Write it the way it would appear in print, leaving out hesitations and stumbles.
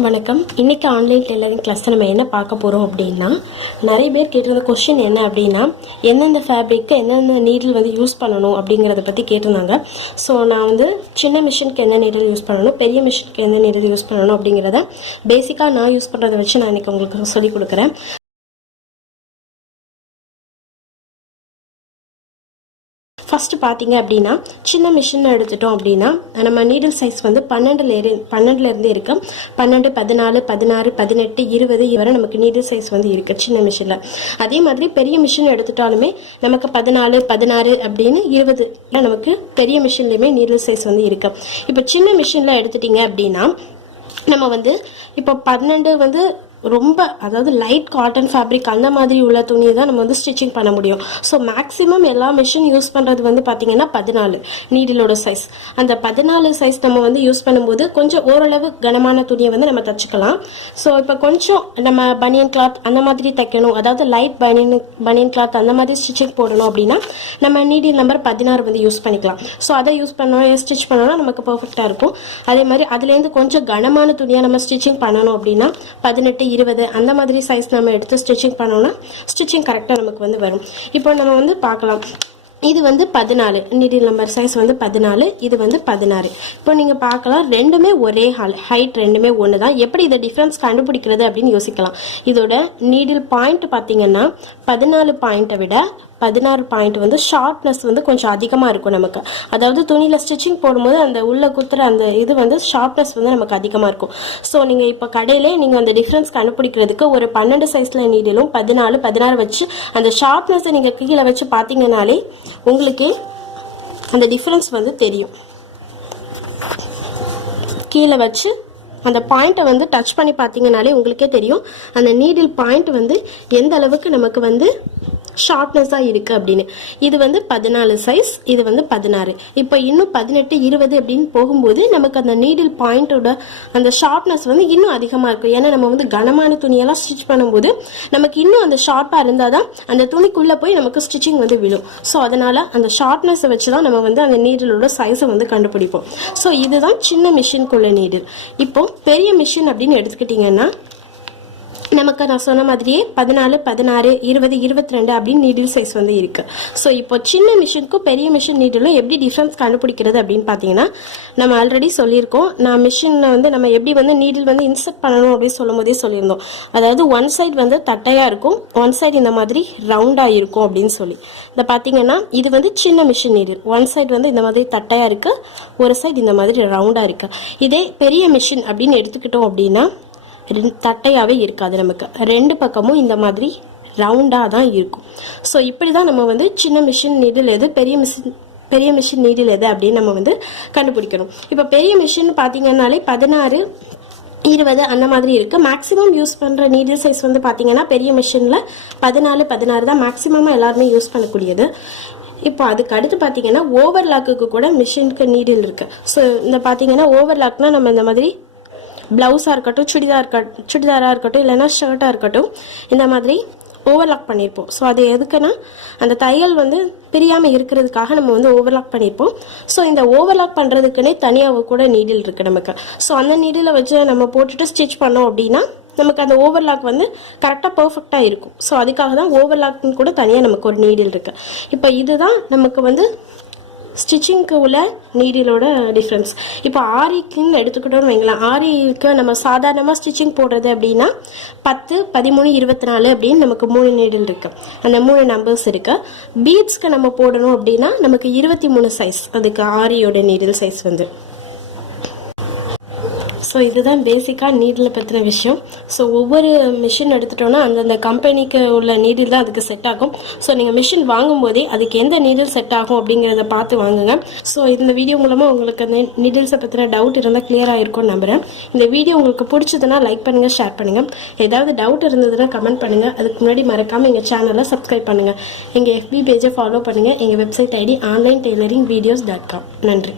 வணக்கம். இன்றைக்கி online tailoring கிளாஸில் நம்ம என்ன பார்க்க போகிறோம் அப்படின்னா, நிறைய பேர் கேட்டிருந்த கொஸ்டின் என்ன அப்படின்னா, எந்தெந்த ஃபேப்ரிக்கு எந்தெந்த நீடில் வந்து யூஸ் பண்ணணும் அப்படிங்கிறத பற்றி கேட்டிருந்தாங்க. ஸோ நான் வந்து சின்ன மிஷினுக்கு எந்த நீடில் யூஸ் பண்ணணும், பெரிய மிஷினுக்கு எந்த நீடில் யூஸ் பண்ணணும் அப்படிங்கிறத பேசிக்காக நான் யூஸ் பண்ணுறதை வச்சு நான் இன்றைக்கி உங்களுக்கு சொல்லிக் கொடுக்குறேன். ஃபஸ்ட்டு பார்த்தீங்க அப்படின்னா, சின்ன மிஷின் எடுத்துட்டோம் அப்படின்னா நம்ம நீடில் சைஸ் வந்து 12லேருந்து இருக்குது. 12, 14, 16, 18, 20 வரை நமக்கு நீடில் சைஸ் வந்து இருக்குது சின்ன மிஷினில். அதே மாதிரி பெரிய மிஷின் எடுத்துட்டாலுமே நமக்கு 14, 16 அப்படின்னு 20 நமக்கு பெரிய மிஷின்லேயுமே நீடில் சைஸ் வந்து இருக்குது. இப்போ சின்ன மிஷினில் எடுத்துட்டிங்க அப்படின்னா நம்ம வந்து இப்போ 12 வந்து ரொம்ப, அதாவது லைட் காட்டன் ஃபேப்ரிக் அந்த மாதிரி உள்ள துணியை தான் நம்ம வந்து ஸ்டிச்சிங் பண்ண முடியும். ஸோ மேக்ஸிமம் எல்லா மிஷின் யூஸ் பண்ணுறது வந்து பார்த்திங்கன்னா 14 நீடிலோட சைஸ். அந்த 14 சைஸ் நம்ம வந்து யூஸ் பண்ணும்போது கொஞ்சம் ஓரளவு கனமான துணியை வந்து நம்ம தச்சுக்கலாம். ஸோ இப்போ கொஞ்சம் நம்ம பனியன் கிளாத் அந்த மாதிரி தைக்கணும், அதாவது லைட் பனியன் கிளாத் அந்த மாதிரி ஸ்டிச்சிங் போடணும் அப்படின்னா நம்ம நீடில் நம்பர் 16 வந்து யூஸ் பண்ணிக்கலாம். ஸோ அதை யூஸ் பண்ணோம் ஸ்டிச் பண்ணோன்னா நமக்கு பர்ஃபெக்டாக இருக்கும். அதே மாதிரி அதுலேருந்து கொஞ்சம் கனமான துணியாக நம்ம ஸ்டிச்சிங் பண்ணணும் அப்படின்னா 18, 20 அந்த மாதிரி சைஸ் நம்ம எடுத்து ஸ்டிச்சிங் பண்ணோம்னா ஸ்டிச்சிங் கரெக்டாக நமக்கு வந்து வரும். இப்போ நம்ம வந்து பார்க்கலாம், இது வந்து 14 நீடில் நம்பர் சைஸ் வந்து 14, இது வந்து 16. இப்போ நீங்கள் பார்க்கலாம், ரெண்டுமே ஒரே ஹைட், ரெண்டுமே ஒன்று தான். எப்படி இதை டிஃப்ரென்ஸ் கண்டுபிடிக்கிறது அப்படின்னு யோசிக்கலாம். இதோட நீடில் பாயிண்ட் பார்த்தீங்கன்னா 14 பாயிண்ட்டை விட 16 பாயிண்ட் வந்து ஷார்ப்னஸ் வந்து கொஞ்சம் அதிகமாக இருக்கும் நமக்கு. அதாவது துணியில் ஸ்டிச்சிங் போடும்போது அந்த உள்ள குத்துற அந்த இது வந்து ஷார்ப்னஸ் வந்து நமக்கு அதிகமாக இருக்கும். ஸோ நீங்கள் இப்போ கடையிலே நீங்கள் அந்த டிஃப்ரென்ஸ் கண்டுபிடிக்கிறதுக்கு ஒரு 12 சைஸில் நீடிலும் 14, 16 வச்சு அந்த ஷார்ப்னஸை நீங்கள் கீழே வச்சு பார்த்தீங்கன்னாலே உங்களுக்கு அந்த டிஃப்ரென்ஸ் வந்து தெரியும். கீழே வச்சு அந்த பாயிண்ட்டை வந்து டச் பண்ணி பார்த்தீங்கனாலே உங்களுக்கே தெரியும் அந்த நீடில் பாயிண்ட் வந்து எந்த அளவுக்கு நமக்கு வந்து ஷார்ப்னஸாக இருக்குது அப்படின்னு. இது வந்து 14 சைஸ், இது வந்து 16. இப்போ இன்னும் 18, 20 அப்படின்னு போகும்போது நமக்கு அந்த நீடில் பாயிண்டோட அந்த ஷார்ப்னஸ் வந்து இன்னும் அதிகமாக இருக்கும். ஏன்னா நம்ம வந்து கனமான துணியெல்லாம் ஸ்டிச் பண்ணும்போது நமக்கு இன்னும் அந்த ஷார்ப்பாக இருந்தால் தான் அந்த துணிக்குள்ளே போய் நமக்கு ஸ்டிச்சிங் வந்து விழும். ஸோ அதனால் அந்த ஷார்ப்னஸை வச்சு தான் நம்ம வந்து அந்த நீடிலோட சைஸை வந்து கண்டுபிடிப்போம். ஸோ இதுதான் சின்ன மிஷினுக்குள்ள நீடில். இப்போ பெரிய மிஷின் அப்படின்னு எடுத்துக்கிட்டிங்கன்னா நமக்கு நான் சொன்ன மாதிரியே 14, 16, 20, 22 அப்படின்னு நீடில் சைஸ் வந்து இருக்குது. ஸோ இப்போ சின்ன மிஷினுக்கும் பெரிய மிஷின் நீடிலும் எப்படி டிஃப்ரென்ஸ் கண்டுபிடிக்கிறது அப்படின்னு பார்த்தீங்கன்னா, நம்ம ஆல்ரெடி சொல்லியிருக்கோம். நான் மிஷினில் வந்து நம்ம எப்படி வந்து நீடில் வந்து இன்சர்ட் பண்ணணும் அப்படின்னு சொல்லும் போதே சொல்லியிருந்தோம். அதாவது ஒன் சைடு வந்து தட்டையாக இருக்கும், ஒன் சைடு இந்த மாதிரி ரவுண்டாக இருக்கும் அப்படின்னு சொல்லி. இதை பார்த்தீங்கன்னா இது வந்து சின்ன மிஷின் நீடில். ஒன் சைடு வந்து இந்த மாதிரி தட்டையாக இருக்குது, ஒரு சைடு இந்த மாதிரி ரவுண்டாக இருக்குது. இதே பெரிய மிஷின் அப்படின்னு எடுத்துக்கிட்டோம் அப்படின்னா தட்டையாகவே இருக்காது, நமக்கு ரெண்டு பக்கமும் இந்த மாதிரி ரவுண்டாக தான் இருக்கும். ஸோ இப்படி தான் நம்ம வந்து சின்ன மிஷின் நீடில் எது, பெரிய மிஷின் நீடில் எது அப்படின்னு நம்ம வந்து கண்டுபிடிக்கணும். இப்போ பெரிய மிஷின் பார்த்தீங்கன்னாலே 16, 20 அந்த மாதிரி இருக்குது. மேக்ஸிமம் யூஸ் பண்ணுற நீடில் சைஸ் வந்து பார்த்தீங்கன்னா பெரிய மிஷினில் 14, 16 தான் மேக்ஸிமமாக எல்லாருமே யூஸ் பண்ணக்கூடியது. இப்போ அதுக்கு அடுத்து பார்த்தீங்கன்னா ஓவர்லாக்குக்கு கூட மிஷினுக்கு நீடில் இருக்குது. ஸோ இந்த பார்த்தீங்கன்னா ஓவர்லாக்னால் நம்ம இந்த மாதிரி ப்ளவுஸாக இருக்கட்டும், சுடிதாராக இருக்கட்டும், இல்லைன்னா ஷர்ட்டாக இருக்கட்டும், இந்த மாதிரி ஓவர்லாக் பண்ணியிருப்போம். ஸோ அது எதுக்குன்னா அந்த தையல் வந்து பிரியாமல் இருக்கிறதுக்காக நம்ம வந்து ஓவர்லாக் பண்ணியிருப்போம். ஸோ இந்த ஓவர்லாக் பண்ணுறதுக்குன்னே தனியாக கூட நீடில் இருக்குது நமக்கு. ஸோ அந்த நீடிலை வச்சு நம்ம போட்டுட்டு ஸ்டிச் பண்ணோம் அப்படின்னா நமக்கு அந்த ஓவர்லாக் வந்து கரெக்டாக பர்ஃபெக்டாக இருக்கும். ஸோ அதுக்காக தான் ஓவர்லாக்னு கூட தனியாக நமக்கு ஒரு நீடில் இருக்குது. இப்போ இதுதான் நமக்கு வந்து ஸ்டிச்சிங்க்கு உள்ள நீடிலோட டிஃப்ரென்ஸ். இப்போ ஆரிக்குன்னு எடுத்துக்கிட்டோன்னு வைங்களேன், ஆரிக்கு நம்ம சாதாரணமாக ஸ்டிச்சிங் போடுறது அப்படின்னா 10, 13, 24 அப்படின்னு நமக்கு 3 நீடில் இருக்குது, அந்த 3 நம்பர்ஸ் இருக்குது. பீட்ஸ்க்கு நம்ம போடணும் அப்படின்னா நமக்கு 23 சைஸ், அதுக்கு ஆரியோட நீடில் சைஸ் வந்து. ஸோ இதுதான் பேசிக்காக நீடில் பற்றின விஷயம். ஸோ ஒவ்வொரு மிஷின் எடுத்துட்டோன்னா அந்தந்த கம்பெனிக்கு உள்ள நீடில் தான் அதுக்கு செட் ஆகும். ஸோ நீங்கள் மிஷின் வாங்கும்போதே அதுக்கு எந்த நீடில் செட் ஆகும் அப்படிங்கிறத பார்த்து வாங்குங்க. ஸோ இந்த வீடியோ மூலமாக உங்களுக்கு அந்த நீடில்ஸை பற்றின டவுட் இருந்தால் கிளியராக இருக்கும்னு நம்புகிறேன். இந்த வீடியோ உங்களுக்கு பிடிச்சதுன்னா லைக் பண்ணுங்கள், ஷேர் பண்ணுங்கள். ஏதாவது டவுட் இருந்ததுன்னா கமெண்ட் பண்ணுங்கள். அதுக்கு முன்னாடி மறக்காமல் எங்கள் சேனலை சப்ஸ்கிரைப் பண்ணுங்கள். எங்கள் FB பேஜை ஃபாலோ பண்ணுங்கள். எங்கள் வெப்சைட் ஐடி onlinetailoringvideos.com. நன்றி.